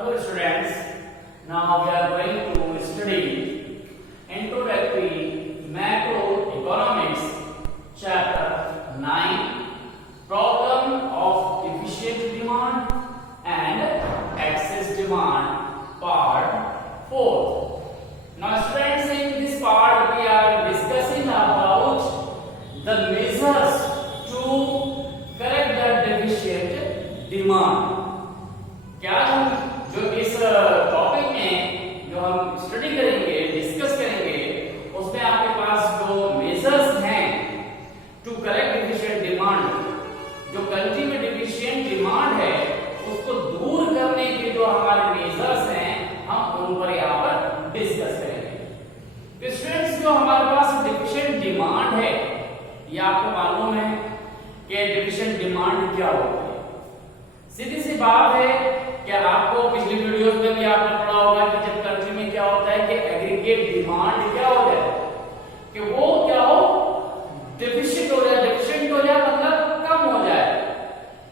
Hello students, now we are going to study Introductory Macroeconomics chapter 9, Problem of Efficient Demand and Excess Demand, part 4. Now students, in this part we are discussing about the measures to correct the deficient demand. क्या हम जो इस topic में जो हम study करेंगे, discuss करेंगे, उसमें आपके पास जो मेजर्स हैं टू करेक्ट डिफिशिएंट डिमांड, जो कंट्री में डिफिशिएंट डिमांड है उसको दूर करने के जो हमारे मेजर्स हैं हम उन पर यहाँ पर डिस्कस करेंगे। स्टूडेंट्स, जो हमारे पास डिफिशिएंट डिमांड है, ये आपको मालूम है कि डिफिशिएंट डिमांड क्या होता है। सीधी सी बात है कि आपको पिछली वीडियोस में भी आपने पढ़ा होगा कि जब कंट्री में क्या होता है कि एग्रीगेट डिमांड क्या हो जाए, कि वो क्या हो, डेफिशिएंट हो जाए। डेफिशिएंट हो जाए मतलब कम हो जाए,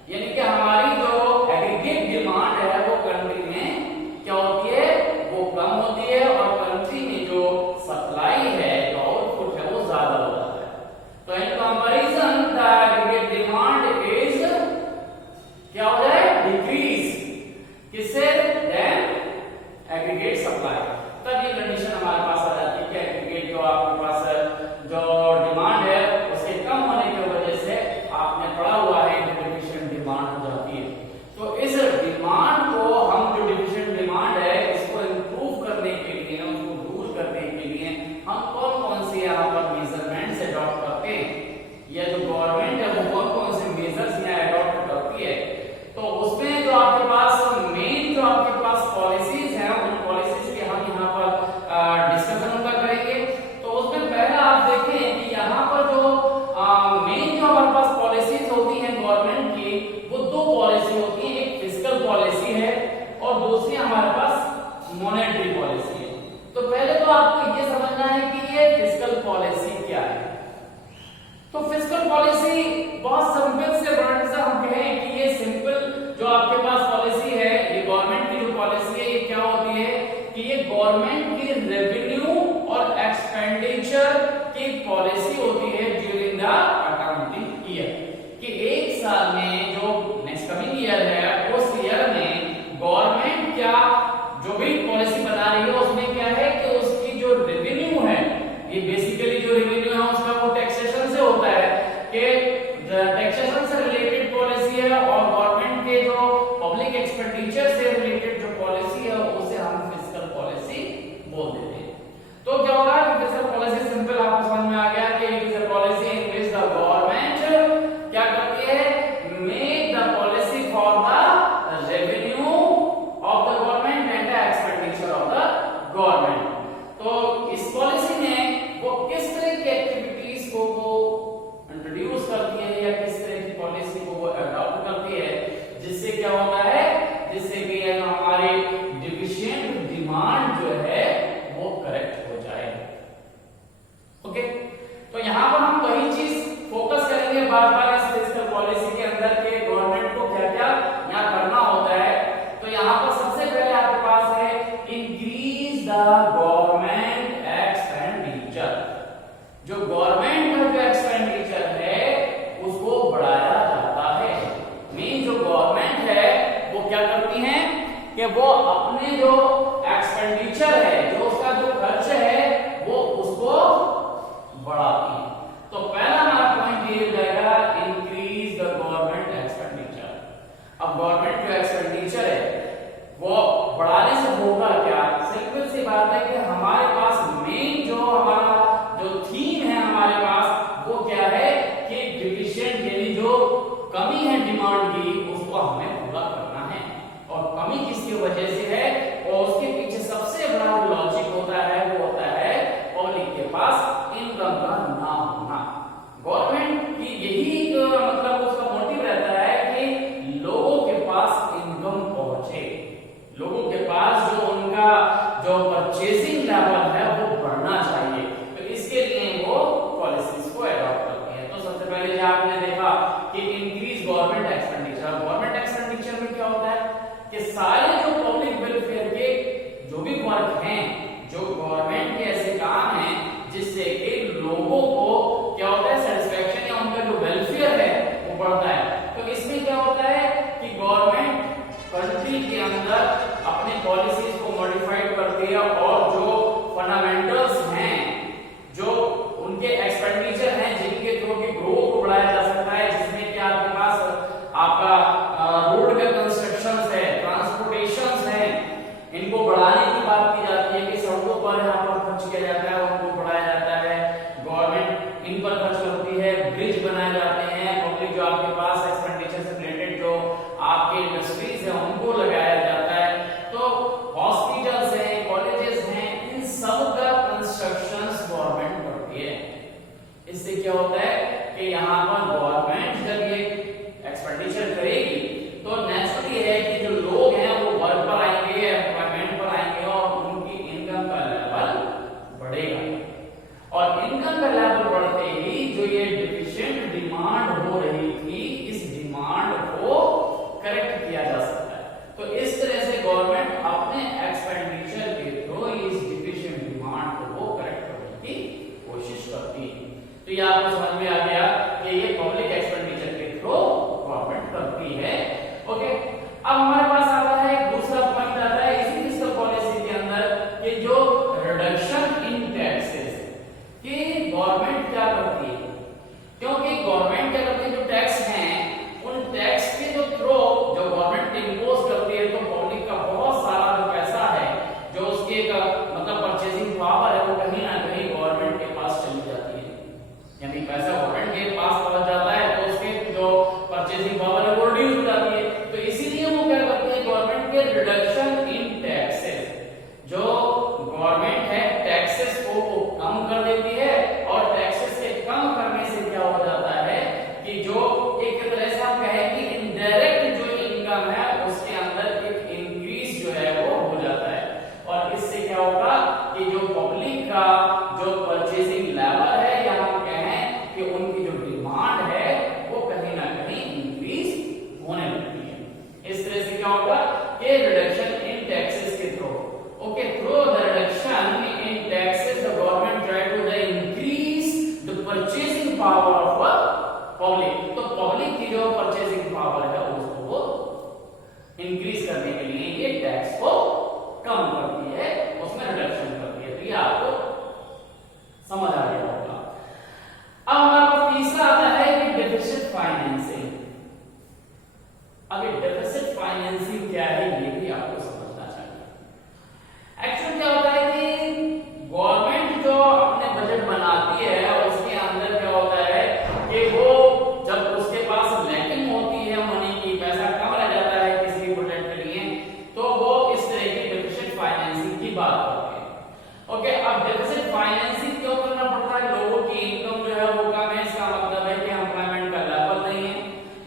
यानी कि हमारी जो एग्रीगेट डिमांड है वो कंट्री में क्या होती है, वो कम होती है और कंट्री में जो सप्लाई है, जो आउटपुट है, वो ज्यादा हो जाता है। तो in comparison the aggregate demand is क्या हो जाए, डिक्रीज, किससे, देन एग्रीगेट सप्लाई। तब ये कंडीशन हमारे पास आ जाती है कि एग्रीगेट जो आपके पास जो डिमांड है उसके कम होने की वजह से आपने पढ़ा हुआ है कि डिफिशिएंट डिमांड हो जाती है। तो इस डिमांड को हम, जो डिफिशिएंट डिमांड है, इसको इंप्रूव करने के लिए, उसको दूर करने के लिए हम कौन कौन से यहाँ पर मेजरमेंट्स अडॉप्ट करते हैं, या जो गवर्नमेंट है वो कौन कौन से मेजर्स यहाँ अडॉप्ट करती है। तो उसमें जो आपके पास मेन जो आपके पास पॉलिसीज हैं, उन पॉलिसीज के हम यहाँ पर डिस्कशन उनका करेंगे। तो उसमें पहला आप देखें कि यहाँ पर जो मेन जो हमारे पास पॉलिसीज होती हैं गवर्नमेंट की, वो दो पॉलिसी होती है, एक फिस्कल पॉलिसी है और दूसरी हमारे पास मॉनेटरी पॉलिसी है। तो पहले तो आपको ये समझना है कि ये फिस्कल पॉलिसी क्या है। तो फिस्कल पॉलिसी बहुत सिंपल से वर्ड से हम कहें कि ये सिंपल जो आपके पास पॉलिसी है, ये गवर्नमेंट की जो पॉलिसी है, ये क्या होती है कि ये गवर्नमेंट की रेवेन्यू और एक्सपेंडिचर की पॉलिसी होती है ड्यूरिंग द अकाउंटिंग ईयर, कि एक साल में जो नेक्स्ट कमिंग ईयर है, उस ईयर में गवर्नमेंट क्या जो भी पॉलिसी बना रही है उसमें क्या है कि उसकी जो रेवेन्यू है, ये बेसिकली जो रेवेन्यू है उसका वो टैक्सेशन से होता है, कि टैक्सेशन से रिलेटेड पॉलिसी है, और गवर्नमेंट के जो पब्लिक एक्सपेंडिचर से रिलेटेड जो पॉलिसी है उसे हम फिस्कल पॉलिसी बोल देते हैं। तो क्या होगा कि फिस्कल पॉलिसी सिंपल आपको समझ में आ गया कि it is a policy in which the government क्या करती है, make the policy for the revenue of the government and the expenditure of the government. तो इस पॉलिसी में वो किस तरह की एक्टिविटीज को वो इंट्रोड्यूस करती है या किस तरह की पॉलिसी को वो अडॉप्ट करती है, जिससे क्या होता है, जिससे कि हमारी डिफिशिएंट डिमांड जो है वो करेक्ट हो जाए। ओके, तो यहाँ पर हम वही चीज फोकस करेंगे बार बार इस फिस्कल पॉलिसी के अंदर के गवर्नमेंट को क्या क्या यहाँ करना होता है। तो यहाँ पर सबसे पहले आपके पास है इंक्रीज द गवर्नमेंट एक्सपेंडिचर। जो गवर्नमेंट का जो एक्सपेंडिचर है उसको बढ़ाया जाता है। मेन जो गवर्नमेंट है वो क्या करती है कि वो अपने जो एक्सपेंडिचर है, जो उसका जो खर्च है, वो उसको बढ़ाती है। तो पहला हमारा पॉइंट ये जाएगा, इंक्रीज द गवर्नमेंट एक्सपेंडिचर। अब गवर्नमेंट जो एक्सपेंडिचर है वो बढ़ाने से होगा क्या, सिंपल सी बात है कि हमारे पास मेन जो हमारा जो थीम है हमारे पास वो क्या है कि डिफिशिएंट, यानी जो कमी है डिमांड की, उसको हमें पूरा करना है। और कमी किसकी वजह से है, और उसके पीछे सबसे बड़ा जो लॉजिक होता है वो होता है पब्लिक के पास इनकम का ना होना। गवर्नमेंट की यही मतलब उसका मोटिव रहता है कि लोगों के पास इनकम पहुंचे, लोगों के पास जो उनका जो परचेसिंग लेवल है वो बढ़ना चाहिए। तो इसके लिए वो पॉलिसीज को अडॉप्ट करते हैं। तो सबसे पहले जो आपने देखा कि increase government expenditure. Government expenditure में क्या होता है कि सारे जो पब्लिक कंट्री के अंदर अपने पॉलिसीज को मॉडिफाइड करती है और जो फंडामेंटल्स हैं, जो उनके एक्सपेंडिचर हैं, जिनके थ्रू की ग्रोथ को बढ़ाया जा सकता है, जिसमें कि आपके पास आपका रोड का कंस्ट्रक्शन है, ट्रांसपोर्टेशन है, इनको बढ़ाने की बात की जाती है कि सड़कों पर यहाँ पर खर्च किया जाता है, उनको बढ़ाया जाता है, गवर्नमेंट इन पर खर्च करती है, ब्रिज बनाए जाते हैं, पब्लिक जो आपके पास एक्सपेंडिचर से रिलेटेड जो आपके इंडस्ट्रीज है उनको लगाया जाता है। तो हॉस्पिटल्स हैं, कॉलेजेस हैं, इन सब का कंस्ट्रक्शन गवर्नमेंट करती है। इससे क्या होता है कि यहाँ पर गवर्नमेंट जब ये एक्सपेंडिचर करेगी तो नेचुरली है कि जो लोग हैं वो वर्क पर आएंगे, एम्प्लॉयमेंट पर आएंगे और उनकी इनकम का लेवल बढ़ेगा। और इनकम का लेवल बढ़ते ही जो ये डिफिशिएंट डिमांड हो रही थी, इस डिमांड को करेक्ट किया जा सकता है। तो इस तरह से गवर्नमेंट अपने एक्सपेंडिचर के थ्रू इस डिफिशिएंट डिमांड को करेक्ट करने की कोशिश करती है। तो ये आपको समझ में आ गया कि ये पब्लिक एक्सपेंडिचर के थ्रू गवर्नमेंट करती है। ओके, अब हमारे पास आता है एक दूसरा पॉइंट आता है इसी फिस्कल पॉलिसी के अंदर कि जो रिडक्शन इन टैक्सेस कि गवर्नमेंट क्या करती है, क्योंकि गवर्नमेंट क्या करती है, जो टैक्स हैं उन टैक्स के जो थ्रू जो गवर्नमेंट इंपोज करती है तो पब्लिक का बहुत सारा जो पैसा है, जो उसके मतलब परचेजिंग पावर है, वो कहीं ना कहीं गवर्नमेंट के पास चली जाती है, यानी पैसा गवर्नमेंट के पास पहुंच जाता है तो उसके जो परचेजिंग पावर है वो रिड्यूस हो जाती है। तो इसीलिए वो क्या करती है, गवर्नमेंट के रिडक्शन इन टैक्सेस, जो गवर्नमेंट है टैक्सेस को कम कर देती है और टैक्सेस के कम करने से क्या हो जाता है कि जो एक तरह से हम कहें कि इनडायरेक्ट जो इनकम है उसके अंदर एक इंक्रीज जो है वो हो जाता है। और इससे क्या होगा कि जो पब्लिक का जो परचेजिंग लेवल है या हम कहें कि उनकी जो डिमांड है वो कहीं ना कहीं इंक्रीज होने लगती है। इस तरह से क्या होगा कि रिडक्शन इन टैक्सेस के through, okay, through the reduction in taxes the government try to the increase the purchasing power of public. तो पब्लिक की जो परचेजिंग पावर है उसको वो इंक्रीज करने के लिए ये टैक्स को कम करती है, उसमें रिडक्शन करती है। तो ये आपको समझ आ गया होगा। अब हमारे पास तीसरा आता है कि डेफिसिट फाइनेंसिंग। अब ये डेफिसिट फाइनेंसिंग क्या है ये भी आपको समझना चाहिए। एक्चुअली क्या होता है कि गवर्नमेंट जो अपने बजट बनाती है उसके अंदर क्या होता है कि वो जब उसके पास लैकिंग होती है मनी की, पैसा कम रह जाता है किसी भी प्रोजेक्ट के लिए, तो वो इस तरह की डेफिसिट फाइनेंसिंग की बात करते हैं। ओके, अब डेफिसिट फाइनेंसिंग क्यों करना पड़ता है, लोगों की इनकम जो है वो कम है, इसका मतलब है कि एम्प्लॉयमेंट का लेवल नहीं है,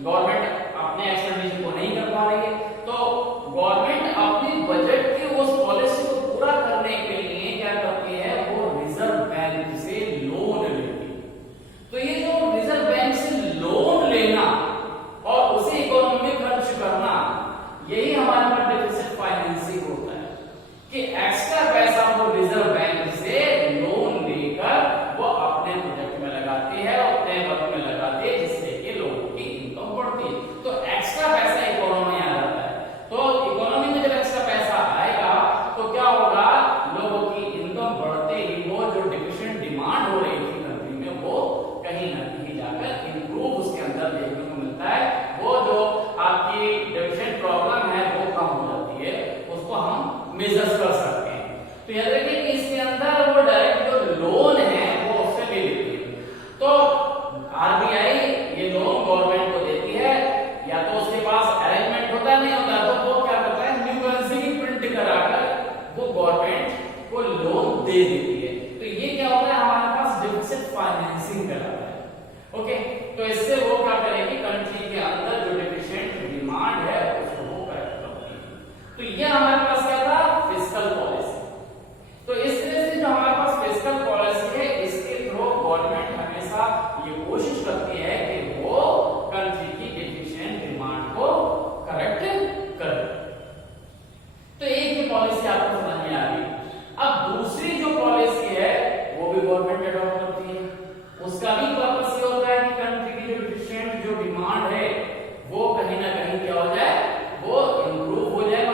गवर्नमेंट अपने एक्सपेंडिचर को नहीं कर पा रही है, तो गवर्नमेंट अपनी बजट की उस पॉलिसी को पूरा करने के लिए क्या करती है, वो रिजर्व बैंक से लोन लेती है। तो ये जो रिजर्व बैंक से लोन लेना और उसे इकोनॉमी में खर्च करना, यही हमारे पास डेफिसिट फाइनेंसिंग होता है कि एक्स्ट्रा पैसा वो रिजर्व बैंक से लोन लेकर वो अपने प्रोजेक्ट में लगाती है, अपने वर्क में लगाती है, जिससे कि लोगों की इनकम बढ़ती है। तो एक्स्ट्रा पैसा इकोनॉमी आ जाता है। तो इकोनॉमी में जब एक्स्ट्रा पैसा आएगा तो क्या होगा, लोगों की इनकम बढ़ते ही वो जो डिफिशिएंट डिमांड हो रही थी कंट्री में वो कहीं ना कहीं जाकर इंप्रूव उसके अंदर देखने को मिलता है। वो जो आपकी डिफिशिएंट प्रॉब्लम है वो कम हो जाती है, उसको हम मेजर्स कर सकते हैं। तो याद रखिए कि इसके अंदर वो डायरेक्ट जो लोन है वो उससे ले लेती है। तो आरबीआई ये लोन गवर्नमेंट को देती है, या तो उसके पास अरेंजमेंट होता नहीं होता तो वो क्या करता है, न्यू करेंसी की प्रिंट कराकर वो गवर्नमेंट को लोन दे देती है। तो ये क्या होता है, हमारे पास डेफिसिट फाइनेंसिंग कहलाता है। ओके, तो इससे वो क्या करेगी, कंट्री के अंदर जो डेफिशिएंट डिमांड है उसको वो करेक्ट करती है। तो ये हमारे पास क्या था, फिस्कल पॉलिसी। तो इस तरह से जो हमारे पास फिस्कल पॉलिसी है इसके थ्रू गवर्नमेंट हमेशा ये कोशिश करती है कि वो कंट्री की डेफिशिएंट डिमांड को करेक्ट करे। तो एक ये पॉलिसी आपको समझ में आ गई। अब दूसरी जो पॉलिसी है वो भी गवर्नमेंट अडॉप्ट करती है, उसका भी पर्पस ये होता है कि कंट्री की जो डिफिशिएंट जो डिमांड है वो कहीं ना कहीं क्या हो जाए, वो इंप्रूव हो जाए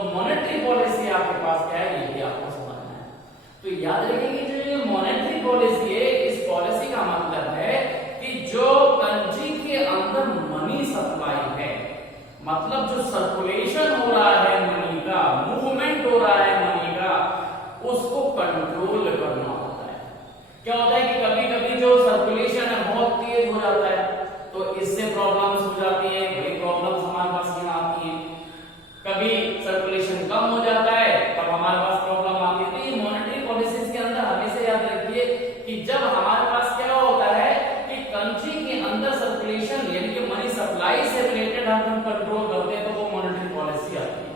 तो मॉनेटरी पॉलिसी आपके पास क्या है, ये भी आपको समझना है। तो याद रखिए कि जो ये मॉनेटरी पॉलिसी है, इस पॉलिसी का मतलब है कि जो कंट्री के अंदर मनी सप्लाई है, मतलब जो सर्कुलेशन हो रहा है मनी का, मूवमेंट हो रहा है मनी का, उसको कंट्रोल करना होता है। क्या होता है कि कभी कभी जो सर्कुलेशन है बहुत तेज हो जाता है, तो इससे प्रॉब्लम्स हो जाती है, वही प्रॉब्लम्स हमारे पास यहाँ आती हैं। कभी सर्कुलेशन कम हो जाता है तब हमारे पास प्रॉब्लम आती है। तो ये मॉनेटरी पॉलिसीज के अंदर हमेशा याद रखिए कि जब हमारे पास क्या होता है कि कंट्री के अंदर सर्कुलेशन यानी कि मनी सप्लाई से रिलेटेड हम कंट्रोल करते हैं, तो वो मॉनेटरी पॉलिसी आती है।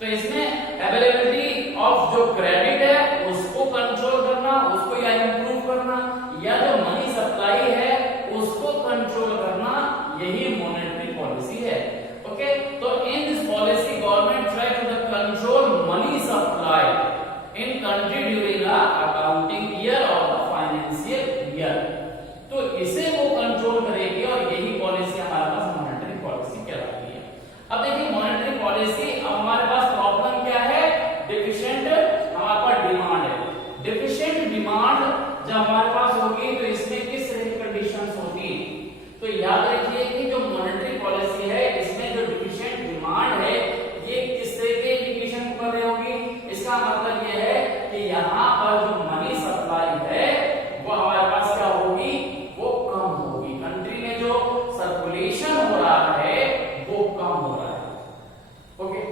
तो इसमें अवेलेबिलिटी ऑफ जो क्रेडिट है उसको कंट्रोल करना, उसको या इंप्रूव करना, या जो मनी सप्लाई है उसको कंट्रोल करना, यही मॉनेटरी पॉलिसी है। ओके, तो in this policy government try to control money supply in country during a accounting year और द फाइनेंशियल ईयर। तो इसे वो कंट्रोल करेगी और यही पॉलिसी हमारे पास मॉनेटरी पॉलिसी कहलाती है। अब देखिए मॉनेटरी पॉलिसी, अब हमारे पास प्रॉब्लम क्या है, डिफिशिएंट हमारे पास डिमांड है। डिफिशिएंट डिमांड जब हमारे पास होगी तो इसमें किस तरह की कंडीशंस होगी, तो याद रखिए कि जो मॉनेटरी पॉलिसी है इसमें जो डिफिशिएंट डिमांड है ये किस तरह के इंडिकेशन कर रही होगी। इसका मतलब ये है कि यहाँ पर जो मनी सप्लाई है वो हमारे पास क्या होगी, वो कम होगी। कंट्री में जो सर्कुलेशन हो रहा है वो कम हो रहा है। ओके,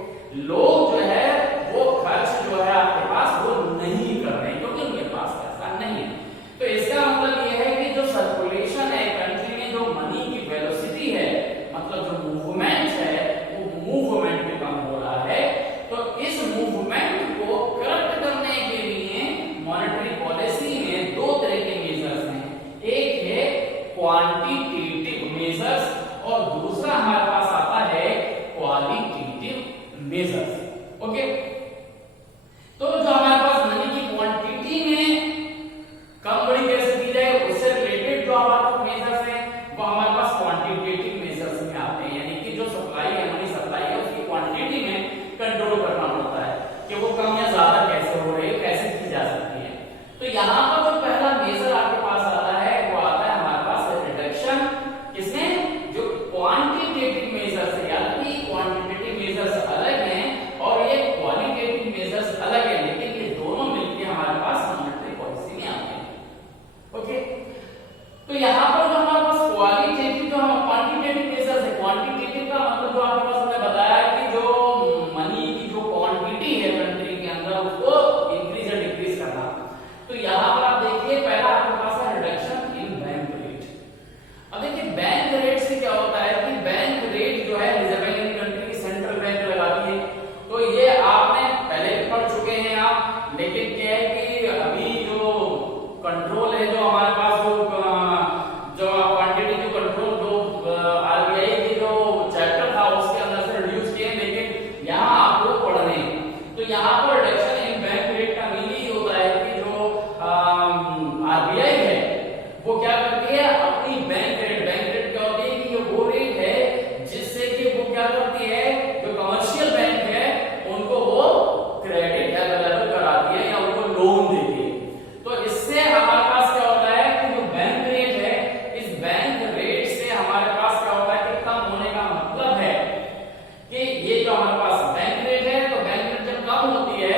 लोग जो है वो खर्च जो है आपके पास वो नहीं कर रहे हैं क्योंकि उनके पास पैसा नहीं है। तो इसका मतलब ये है कि जो सर्कुलेशन है कंट्री में, जो मनी की वेलोसिटी है, मतलब जो मूवमेंट है वो मूवमेंट में कम हो रहा है। तो इस मूवमेंट को करेक्ट करने के लिए मॉनेटरी पॉलिसी में दो तरह के मेजर्स हैं। एक है क्वांटिटेटिव मेजर्स और दूसरा हमारे पास आता है क्वालिटेटिव मेजर्स। ओके, तो जो हमारे पास मनी की क्वांटिटी में कम बड़ी कैसे की जाए, उससे रिलेटेड जो हमारे पास मेजर्स हैं वो हमारे पास क्वांटिटेटिव मेजर्स में आते हैं, यानी कि जो सप्लाई है, मनी सप्लाई है, उसकी क्वांटिटी में कंट्रोल करना पड़ता है कि वो कम या ज्यादा कैसे हो रही है, कैसे की जा सकती है। तो यहाँ पर जो पहला मेजर आपके पास आता है वो आता है हमारे पास रिडक्शन। किसमें, जो क्वांटिटेटिव मेजर्स है, यानी क्वांटिटेटिव मेजर्स अलग हैं और ये क्वालिटेटिव मेजर्स अलग है, लेकिन ये दोनों मिलकर हमारे पास मॉनेटरी पॉलिसी में आते हैं। ओके, तो यहाँ पर जो हमारे पास क्वालिटेटिव जो हम क्वांटिटेटिव मेजर्स है, क्वांटिटेटिव का मतलब जो आपके पास मैंने बताया कि जो मनी की जो क्वांटिटी है कंट्री के अंदर उसको इंक्रीज या डिक्रीज करना। तो यहाँ पर आप देखिए पहला आपके पास है रिडक्शन इन बैंक रेट। अब देखिए बैंक रेट से क्या होता है कि बैंक रेट जो है रिजर्व बैंक कंट्री की सेंट्रल बैंक लगाती है। तो ये आपने पहले भी पढ़ चुके हैं आप, लेकिन क्या है कि अभी जो कंट्रोल है, जो हमारे पास जो क्वांटिटी जो कंट्रोल जो आरबीआई के जो चैप्टर था उसके अंदर से रिड्यूस किए, लेकिन यहाँ आपको पढ़ने। तो यहाँ पर रिडक्शन इन बैंक रेट का मीनिंग होता है कि जो आरबीआई है वो क्या करती है, अपनी बैंक रेट क्या होती है कि ये वो रेट है जिससे कि वो क्या करती है, जो कमर्शियल बैंक है उनको वो क्रेडिट अवेलेबल कराती है या उनको लोन देती है। तो इससे हमारे पास क्या होता है कि जो बैंक रेट है, इस बैंक रेट से हमारे पास क्या होता है कि कम होने का मतलब है कि ये जो हमारे पास बैंक रेट है, तो बैंक रेट जब कम होती है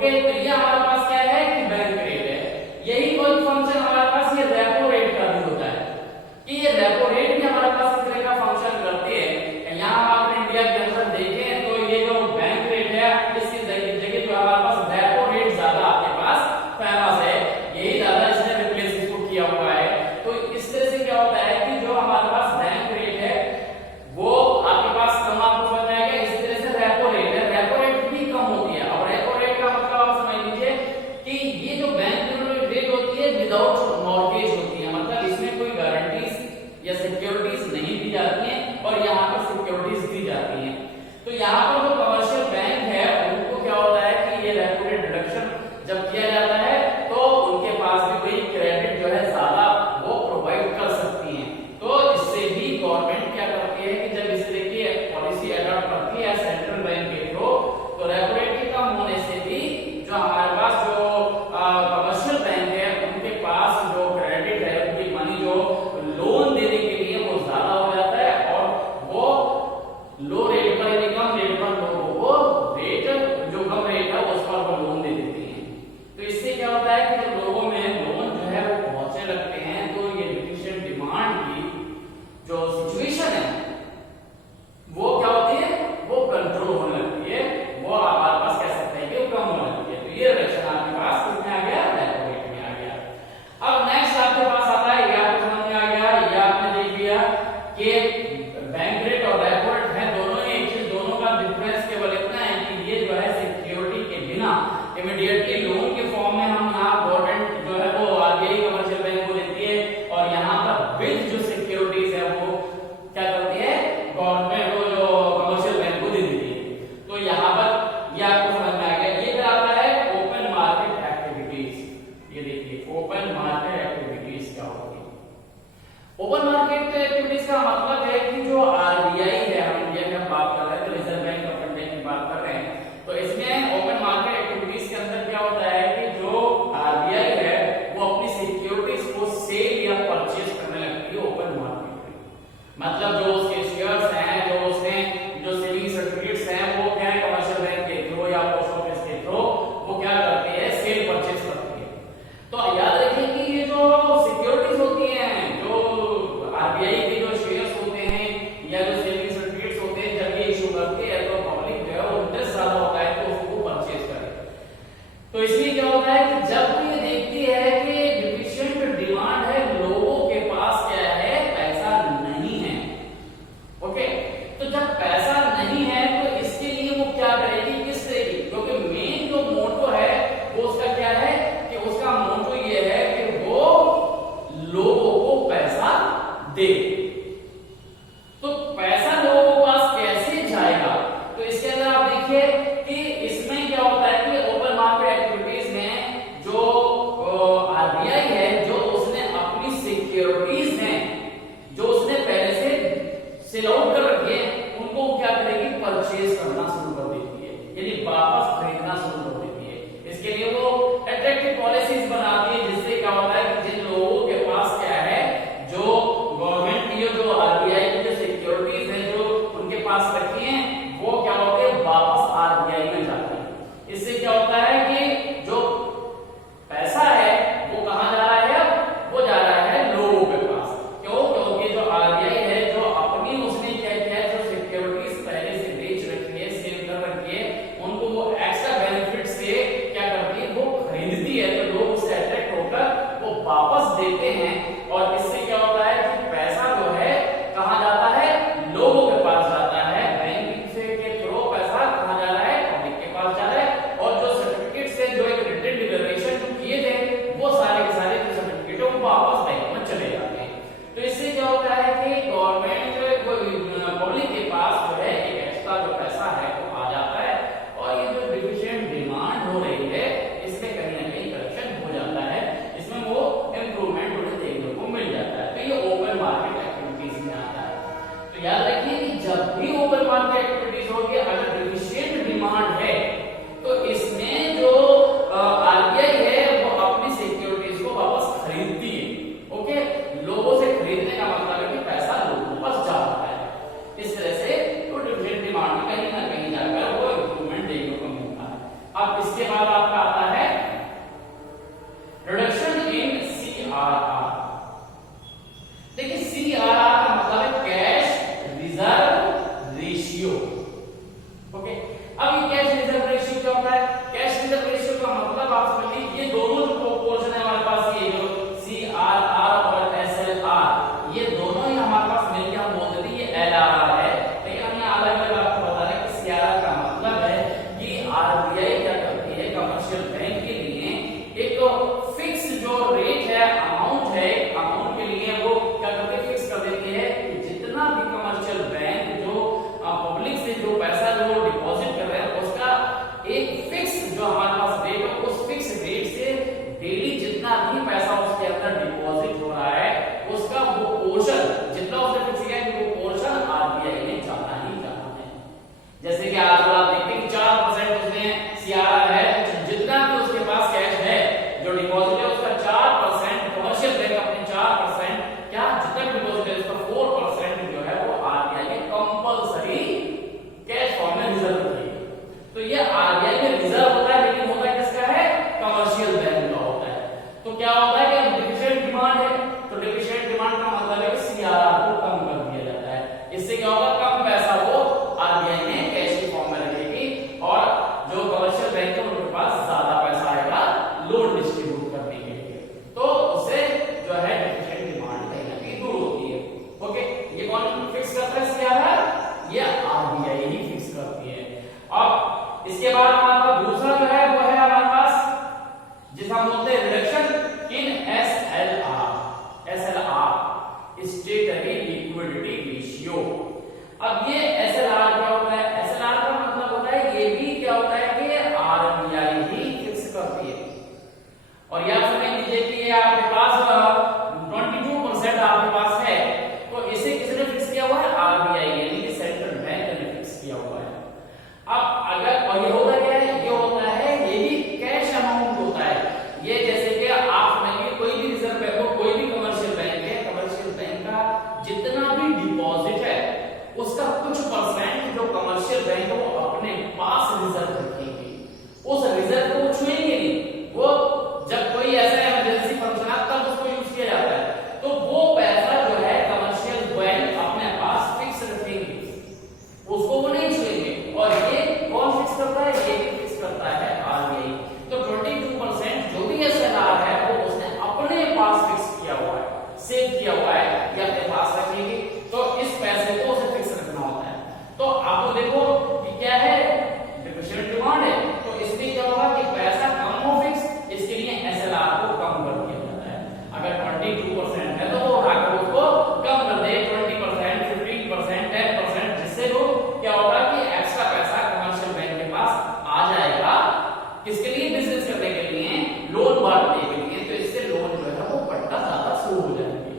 ओके, तो ये हमारे पास क्या है कि बैंक रेट है। यही कोई फंक्शन हमारे पास ये रेपो रेट का भी होता है कि ये रेपो रेट भी हमारे पास इस तरह का फंक्शन करती है। यहाँ आपने इंडिया के अंदर देखें तो ये जो बैंक रेट है इसकी जगह जो हमारे पास रेपो रेट ज्यादा आपके पास फेमस है, यही ज्यादा इसने रिप्लेस इसको किया हुआ है। तो इस तरह से क्या होता है कि जो हमारे पास बैंक रेट है वो आपके पास कम आपको बन जाएगा, इस तरह से रेपो रेट है, रेपो रेट भी कम होती है। और रेपो रेट का मतलब आप समझ लीजिए कि ये जो बैंक रेट होती है विदाउट मॉर्गेज होती है, मतलब इसमें कोई गारंटीज या सिक्योरिटीज नहीं दी जाती हैं और यहाँ पर सिक्योरिटीज दी जाती हैं। तो यहाँ पर जो कमर्शियल बैंक है उनको क्या होता है कि ये रेपो रेट रिडक्शन जब किया जाता है तो उनके पास भी कोई क्रेडिट जो है ज्यादा वो प्रोवाइड कर सकती हैं। तो इससे भी गवर्नमेंट क्या करती है कि जब इस तरह की पॉलिसी अडॉप्ट करती है सेंट्रल बैंक के थ्रू, तो रेपो रेट के कम होने से भी जो हमारे पास जो कमर्शियल बैंक है उनके पास जो क्रेडिट है, उनकी मनी जो लोन देने के लिए वो ज्यादा हो जाता है और वो लो रेट पर यानी कम रेट पर लोगों को रेट जो कम रेट है उस पर वो लोन दे देती है। तो इससे क्या होता है कि जब लोगों में लोन जो है वो पहुंचने लगते हैं तो ये डिफिशिएंट डिमांड की जो सिचुएशन है वो क्या होती है, वो कंट्रोल होने लगती है, वो हमारे पास कह सकते हैं कि वो कम होने लगती है। तो ये रिडक्शन आपके पास कितने आ गया, रेपो रेट में आ गया। अब नेक्स्ट आपके पास आता है, ये आपको समझ में आ गया, ये आपने देख लिया कि बैंक रेट और रेपो रेट है दोनों ही एक चीज, दोनों का डिफरेंस केवल इतना है कि ये जो है सिक्योरिटी के बिना इमीडिएटली लोन के फॉर्म में हम यहाँ गवर्नमेंट जो है वो आरबीआई कमर्शियल बैंक को देती है और यहाँ पर विद जो सिक्योरिटीज है वो क्या करती है गवर्नमेंट को जो कमर्शियल बैंक को दे देती है। तो यहाँ पर ये आपको समझ में आ गया। ये फिर आता है ओपन मार्केट एक्टिविटीज। ये देखिए ओपन मार्केट एक्टिविटीज क्या होती है। ओपन मार्केट एक्टिविटीज का मतलब है कि जो आरबीआई है, हम इंडिया में बात कर रहे हैं तो रिजर्व बैंक ऑफ इंडिया की बात कर रहे हैं, तो इसमें ओपन मार्केट एक्टिविटीज के अंदर क्या होता है कि जो आरबीआई है वो अपनी सिक्योरिटीज को सेल या परचेज करने लगती है ओपन मार्केट में। मतलब जो उसके शेयर्स हैं, जो उसमें जो सेविंग सर्टिफिकेट्स हैं वो क्या है कमर्शियल बैंक के थ्रू या पोस्ट ऑफिस के थ्रू वो क्या करती है, सेल परचेज करती है। तो याद रखिए कि ये जो सिक्योरिटीज होती हैं, जो आरबीआई के जो शेयर्स होते हैं या जो सेविंग सर्टिफिकेट्स होते हैं, जब ये इशू करते हैं तो पब्लिक जो है वो इंटरेस्ट ज्यादा होता है तो उसको परचेज करे। तो इसलिए क्या होता है कि जब ये देखती है कि डिफिशिएंट डिमांड है, लोगों के पास क्या है, पैसा नहीं है, ओके, तो जब पैसा नहीं है तो इसके लिए वो क्या करेगी, किस तरह की, क्योंकि मेन जो मोटो है वो उसका क्या है कि उसका मोटो ये है कि वो लोगों को पैसा दे। तो पैसा लोगों के पास कैसे जाएगा, तो इसके अंदर आप देखिए कि इसमें क्या होता है कि ओपन मार्केट एक्टिविटीज में जो आरबीआई है जो उसने अपनी सिक्योरिटीज हैं जो उसने पहले से सेल आउट कर रखी है उनको क्या करेगी, परचेज करना शुरू कर देती है, यानी वापस खरीदना शुरू कर देती है। इसके लिए वो अट्रैक्टिव पॉलिसीज बनाती है जिससे क्या होता है कि जिन लोगों के पास क्या है, जो गवर्नमेंट की जो आरबीआई की जो सिक्योरिटीज है जो उनके पास रखी हैं वो क्या होते हैं, वापस आरबीआई में जाते हैं। इससे क्या होता है कि जो पैसा है वो कहां जा रहा है, अब वो जा रहा है लोगों के पास। क्यों, क्योंकि जो आरबीआई है जो अपनी उसने क्या किया है, जो सिक्योरिटीज पहले से बेच रखी है, सेल कर रखी है, उनको वो एक्स्ट्रा बेनिफिट से क्या करती है, वो खरीदती है, तो लोग उससे अट्रैक्ट होकर वो वापस देते हैं और इससे क्या होता है कि पैसा जो है कहां जाता है, लोगों के पास जाता है, बैंक से ओके, अब ये कैश रिजर्व रेशियो क्या होता है? कैश रिजर्व रेशियो का मतलब आप समझ लीजिए ये दोनों जो प्रोपोर्शन है हमारे पास, ये जो CRR और SLR, ये दोनों ही हमारे पास मिलके हम बोल देते हैं ये LRR है। लेकिन हम यहाँ अलग अलग आपको बता रहे हैं कि CRR का मतलब है कि RBI क्या करती है कमर्शियल बैंक के लिए एक फिक्स जो रेट है, अमाउंट है, अमाउंट के लिए वो क्या करती है फिक्स कर देती है कि जितना भी कमर्शियल बैंक जो पब्लिक से जो पैसा जो डिपॉजिट कर रहे हैं उसका एक फिक्स जो हमारे पास रेट है, उस फिक्स रेट से डेली जितना भी पैसा उसके अंदर डिपॉजिट हो रहा है उसका वो पोर्शन जितना उसने फिक्स किया है वो पोर्शन आरबीआई ने जाना ही जाना है। जैसे कि आजकल आप देखते हैं कि 4% उसने सीआरआर है, जितना भी उसके पास कैश है जो डिपॉजिट है उसका 4% कमर्शियल बैंक अपने 4% क्या जितना डिपॉजिट है उसका 4% जो है वो आरबीआई ने कंपलसरी कैश फॉर्म में रिजर्व रखी। तो ये आरबीआई में रिजर्व होता है, लेकिन होता किसका है? कमर्शियल बैंक का होता है। तो क्या होता है कि डिफिशिएंट डिमांड है, तो डिफिशिएंट डिमांड का मतलब है कि सीआरआर को कम कर दिया जाता है। इससे क्या होगा? कम पैसा वो आरबीआई ने कैश के फॉर्म में रखेगी और जो कमर्शियल बैंक है उनके पास ज्यादा पैसा आएगा लोन डिस्ट्रीब्यूट करने के लिए। तो उससे जो है डिफिशिएंट डिमांड कहीं ना कहीं दूर होती है। ओके, ये कौन फिक्स करता है? सीआरआर, ये आरबीआई ही फिक्स करती है। अब इसके बाद हमारे पास दूसरा जो है वो है हमारे पास जिसे हम बोलते हैं reduction in SLR, स्टेटरी liquidity ratio. अब ये एसएलआर क्या होता है? एसएलआर का मतलब होता है ये भी क्या होता है कि आरबीआई ही फिक्स करती है। और यह समझ लीजिए कि ये आपके पास 22% आपके पास है, तो इसे किसने फिक्स किया हुआ है? आरबीआई यानी कि सेंट्रल बैंक ने फिक्स किया हुआ है। अब अगर और ये होता क्या है? ये होता है ये भी कैश अमाउंट होता है। ये जैसे कि आप समझिए कोई भी रिजर्व बैंक हो, कोई भी कमर्शियल बैंक है, कमर्शियल बैंक का जितना भी डिपॉजिट है उसका कुछ परसेंट जो कमर्शियल बैंक है वो अपने पास रिजर्व रखेंगे। उस रिजर्व को छुएंगे नहीं, वो जब कोई ऐसा इमरजेंसी फंक्शन आता है तब उसको यूज किया जाता है। तो वो पैसा जो है कमर्शियल बैंक अपने पास फिक्स रखेंगे, उसको वो नहीं छुएंगे। और ये कौन फिक्स करता है? ये भी फिक्स करता है आरबीआई। तो 22% जो भी एसएलआर है वो उसने अपने पास फिक्स किया हुआ है, सेव किया हुआ है, ये अपने पास रखेंगे। तो इस पैसे को उसे फिक्स रखना होता है। तो आप देखो कि क्या है? डिफिशिएंट डिमांड है, तो इसमें क्या होगा कि पैसा कम हो फिक्स, इसके लिए एसएलआर को कम कर दिया जाता है। अगर 22% है तो वो आगे उसको कम कर दे 20%, 15%, 10%, जिससे वो क्या होगा कि एक्स्ट्रा पैसा कमर्शियल बैंक के पास आ जाएगा। किसके लिए? बिजनेस करने के लिए, लोन बांटने के लिए। तो इससे लोन जो है वो बढ़ना ज्यादा शुरू हो जाएंगे।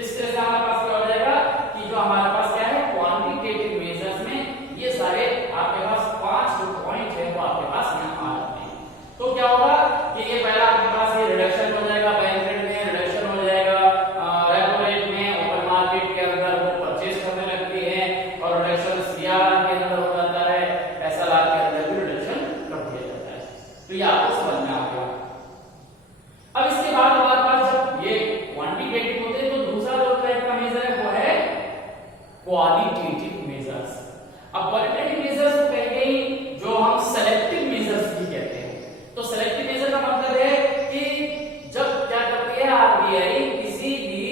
इस तरह से हमारे पास क्या हो जाएगा कि जो हमारे पास क्या है क्वांटिटेटिव मेजर्स में ये सारे आपके पास 5 जो पॉइंट है वो आपके पास यहाँ आ जाते हैं। तो क्या होगा कि ये पहला आपके पास ये रिडक्शन हो जाएगा, बैंक रेट में रिडक्शन हो जाएगा, रेपो रेट में ओपन मार्केट के अंदर वो परचेज करने लगती है, और रिडक्शन सीआरआर के अंदर हो जाता है, एसएलआर के अंदर भी रिडक्शन कर दिया जाता है। तो ये आपको समझ में आ गया। अब इसके बाद हमारे पास जब ये क्वांटिटेटिव होते हैं तो दूसरा जो टाइप का मेजर है वो है क्वालिटेटिव मेजर्स। अब क्वालिटेटिव मेजर्स को कहेंगे जो हम सेलेक्टिव मेजर्स भी कहते हैं। तो सेलेक्टिव मेजर का मतलब है कि जब क्या करती है आरबीआई किसी भी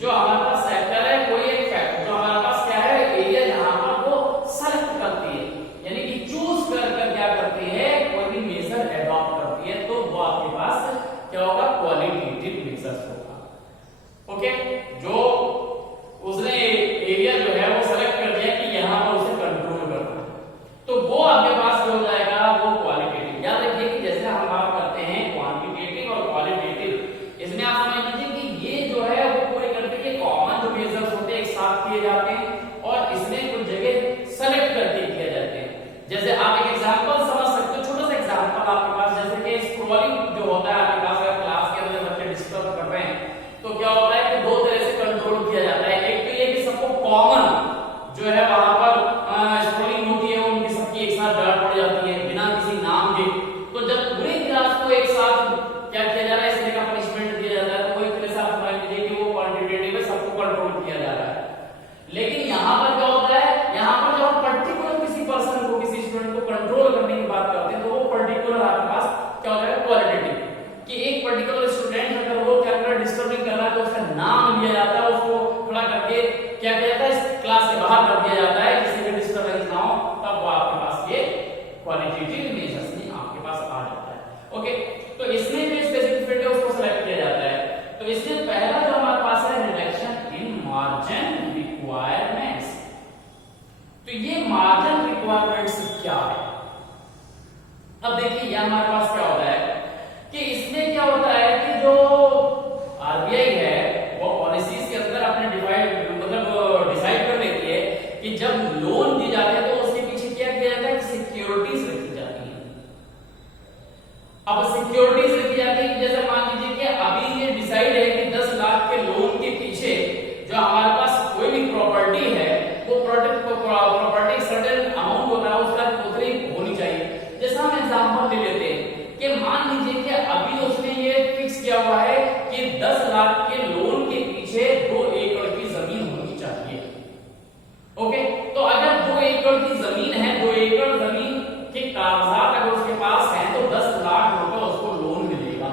जो हमारे पास सेक्टर है, कोई एक फैक्टर जो हमारे पास क्या है एरिया जहां पर वो सेलेक्ट करती है, यानी कि चूज कर क्या करती है कोई भी मेजर एडॉप्ट करती है, तो वो आपके पास क्या होगा? क्वालिटेटिव मेजर्स होगा। ओके, जो उसने एरिया जो है वो सेलेक्ट कर दिया कि यहां पर उसे कंट्रोल करना है, तो वो आपके पास जो हो जाएगा वो क्वालिटेटिव। याद रखिए कि जैसे हम बात करते हैं क्वांटिटेटिव और क्वालिटेटिव, इसमें आप समझ लीजिए कि ये जो है वो पूरे करके के कॉमन जो मेजर्स होते हैं एक साथ किए जाते हैं और इसमें कुछ जगह सेलेक्ट करके किए जाते हैं। जैसे आप एक एग्जांपल समझ सकते हो, छोटा सा एग्जांपल आपके पास, जैसे कि स्क्रॉलिंग जो होता है आपके पास अगर क्लास के अंदर बच्चे डिस्टर्ब कर रहे हैं तो क्या होता है कि दो तरह से कंट्रोल किया जाता है। एक तो ये कि सबको कॉमन जो है वहां पर स्क्रॉलिंग होती है उनकी सबकी एक साथ डांट पड़ जाती है बिना किसी नाम के। तो जब पूरी क्लास को एक साथ क्या किया जा रहा है, इसमें का पनिशमेंट दिया जाता है, तो वो एक तरह से आप समझ लीजिए कि वो क्वांटिटेटिव है, सबको कंट्रोल किया जा रहा है। लेकिन यहाँ पर क्या होता है, यहाँ पर जब पर्टिकुलर किसी पर्सन को किसी पर्टिकुलर आपके पास क्या होता है क्वालिटेटिव, कि एक पर्टिकुलर स्टूडेंट अगर वो क्या कर डिस्टर्बिंग कर रहा है तो उसका नाम लिया जाता है, उसको खड़ा करके क्या किया जाता है क्लास के बाहर कर दिया जाता है, किसी भी डिस्टर्बेंस ना हो, तब वो आपके पास ये क्वालिटेटिव मेजर्स में आपके पास आ जाता है। ओके, तो इसमें जो स्पेसिफिक फील्ड है उसको सेलेक्ट किया जाता है। तो इसमें पहला जो हमारे पास है रिडक्शन इन मार्जिन रिक्वायरमेंट्स। तो ये मार्जिन रिक्वायरमेंट्स क्या है? अब देखिए ये हमारे पास क्या होता है कि इसमें क्या होता है कि जो आरबीआई है वो पॉलिसीज के अंदर अपने डिसाइड कर लेती है कि जब लोन दी जाती है तो उसके पीछे क्या किया जाता है, सिक्योरिटीज रखी जाती है। अब सिक्योरिटीज रखी जाती है, जैसे मान लीजिए कि अभी ये डिसाइड है कि 10 लाख के लोन के पीछे जो हमारे पास कोई भी प्रॉपर्टी है वो प्रॉपर्टी सर्टेन अमाउंट होता है उसका उतनी होनी चाहिए। जैसे हम एग्जांपल ले लेते हैं कि मान लीजिए कि अभी उसने ये फिक्स किया हुआ है कि 10 लाख के लोन के पीछे 2 एकड़ की जमीन होनी चाहिए। ओके, तो अगर 2 एकड़ की जमीन है, 2 एकड़ जमीन के कागजात अगर उसके पास हैं तो 10 लाख रुपए उसको लोन मिलेगा,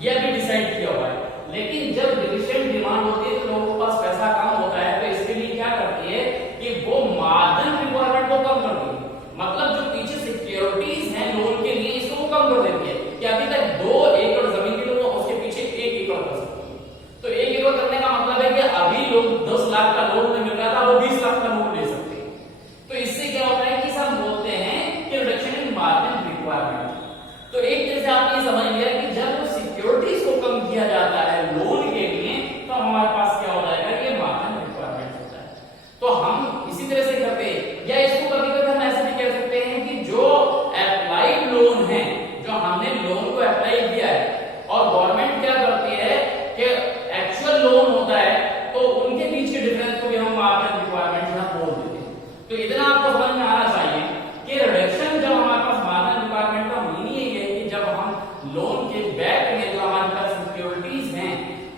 ये अभी डिसाइड किया हुआ है। लेकिन जब डिविडेंड डिमांड होती है तो लोगों के पास पैसा कम होता है, तो इसके लिए क्या करती है कि वो मार्जिन रिक्वायरमेंट को कम करती है, मतलब जो पीछे सिक्योरिटीज हैं लोन के लिए इसको कम कर देती है कि अभी तक 2 एकड़ जमीन के लिए उसके पीछे 1 एकड़ कर सकती है। तो 1 एकड़ करने का मतलब है कि अभी लोग 10 लाख का लोन नहीं मिल रहा था, वो 20 लाख का लोन ले सकते हैं। तो इससे क्या होता है कि हम बोलते हैं कि रिडक्शन इन मार्जिन रिक्वायरमेंट। तो एक तरह से आप ये समझ लिया कि जब सिक्योरिटीज को कम किया जाता है लोन के लिए तो हमारे पास क्या हो जाएगा, ये मार्जिन रिक्वायरमेंट होता है। तो हम इसी तरह से करते हैं, या इसको कभी कभी हम ऐसे भी कह सकते हैं कि जो अप्लाइड लोन है, जो हमने लोन को अप्लाई किया है और गवर्नमेंट क्या करती है कि एक्चुअल लोन होता है तो उनके बीच के डिफरेंस को भी हम मार्जिन रिक्वायरमेंट यहां बोल देते हैं। तो इतना आपको समझ में आना चाहिए कि रिडक्शन जब हमारे पास मार्जिन रिक्वायरमेंट का मीनिंग ये है कि जब हम लोन के बैक में जो हमारे पास सिक्योरिटीज हैं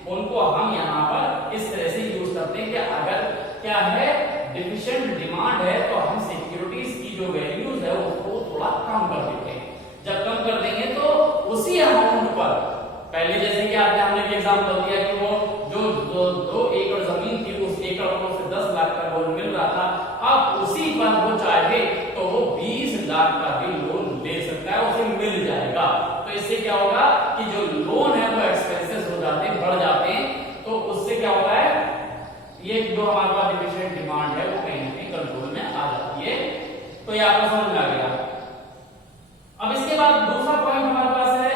उनको हम यहाँ पर इस तरह से यूज करते हैं कि अगर क्या है डिफिशिएंट डिमांड है तो हम सिक्योरिटीज की जो वैल्यूज है उसको थोड़ा कम कर देते हैं। जब कम कर देंगे तो उसी अमाउंट पर, पहले जैसे कि आपने हमने भी एग्जांपल दिया कि वो जो 2 एकड़ जमीन थी उस एकड़ पर उसे 10 लाख का लोन मिल रहा था, अब उसी पर वो चाहे तो वो 20 लाख का भी लोन ले सकता है, उसे मिल जाएगा। तो इससे क्या होगा कि जो लोन है वो एक्सपेंसेस हो जाते हैं, बढ़ जाते हैं, तो उससे क्या होता है ये जो हमारे पास डिफिशिएंट डिमांड है वो कहीं ना कहीं कंट्रोल में आ जाती है। तो ये आपको समझ में आ गया। अब इसके बाद दूसरा पॉइंट हमारे पास है,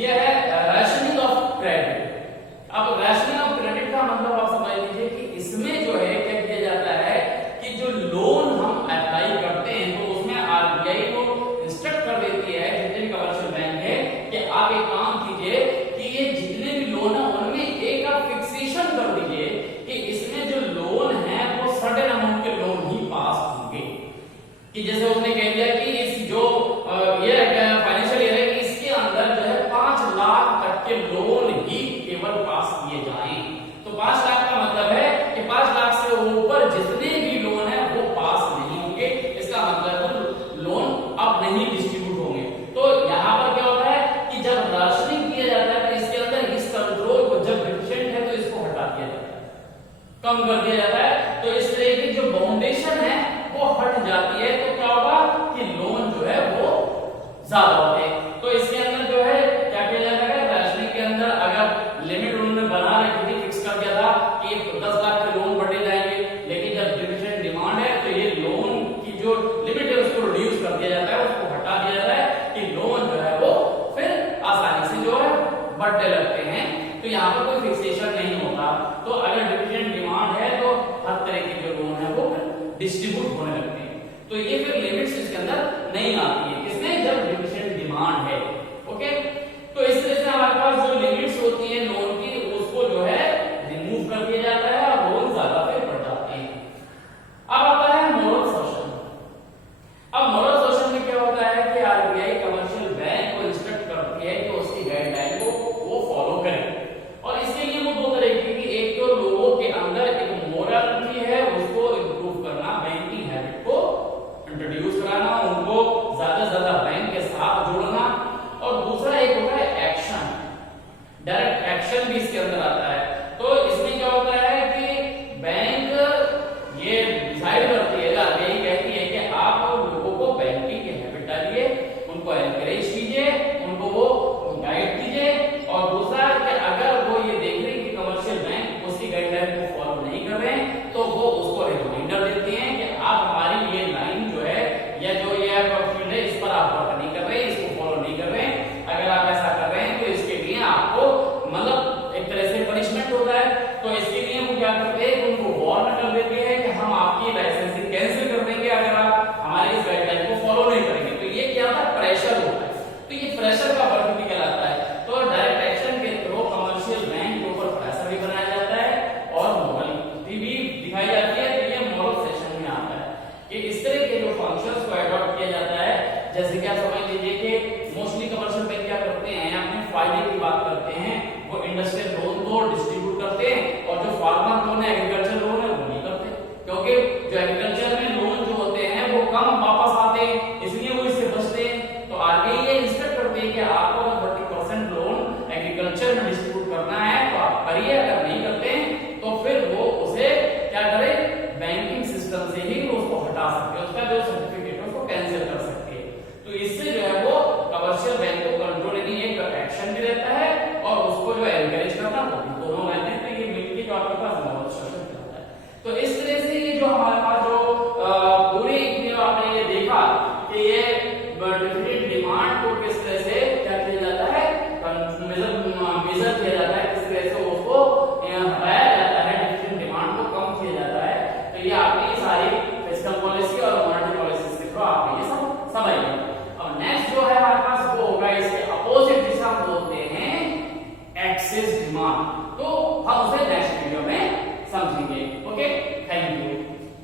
ये है रैशनिंग ऑफ क्रेडिट। अब रैशनिंग ऑफ क्रेडिट का मतलब आप समझ लीजिए कि इसमें जो है क्या किया जाता है कि जो लोन हम अप्लाई करते हैं तो उसमें आरबीआई को इंस्ट्रक्ट कर देती है जितने भी कमर्शियल बैंक है कि आप एक काम कीजिए कि ये जितने भी लोन है उनमें एक आप फिक्सेशन कर दीजिए कि इसमें जो लोन है वो सर्टेन अमाउंट के लोन ही पास होंगे। कि जैसे उसने कह दिया कि इस जो ये फाइनेंशियल ईयर है इसके अंदर जो है 5 लाख तक के लोन ही केवल पास किए जाएं। तो 5 लाख का मतलब है कि 5 लाख से ऊपर जितने भी लोन है वो पास नहीं होंगे, इसका मतलब लोन अब नहीं डिस्ट्रीब्यूट होंगे। तो यहाँ पर क्या होता है कि जब राशनिंग किया जाता है तो इसके अंदर इस कंट्रोल को जब डिफिशिएंट है तो इसको हटा दिया जाता है, कम कर दिया जाता है। तो इस तरह की जो बाउंडेशन है वो हट जाती है, तो क्या होगा कि लोन जो है वो ज्यादा होते हैं। तो इसके अंदर जो है क्या किया जाता है, राशनिंग के अंदर अगर लिमिट उन्होंने बना रखी थी, फिक्स कर दिया था कि 10 लाख के लोन बढ़े जाएंगे, लेकिन जब डिफिशिएंट डिमांड है तो ये लोन की जो लिमिट है उसको रिड्यूस कर दिया जाता है, उसको हटा दिया जाता है कि लोन जो है वो फिर आसानी से जो है बढ़ते लगते हैं। तो यहाँ पर कोई फिक्सेशन नहीं होता। तो अगर डिफिशिएंट डिमांड है तो हर तरह के जो लोन है वो डिस्ट्रीब्यूट होने लगते हैं। तो ये फिर लिमिट्स इसके अंदर नहीं आती है, इसमें जब डिफिशिएंट डिमांड है। ओके, तो इस तरह से हमारे पास जो लिमिट्स होती है लोन की उसको जो है रिमूव कर दिया जाता है और लोन ज्यादा फिर बढ़ जाते हैं। अब आता है मोरल सॉल्यूशन। अब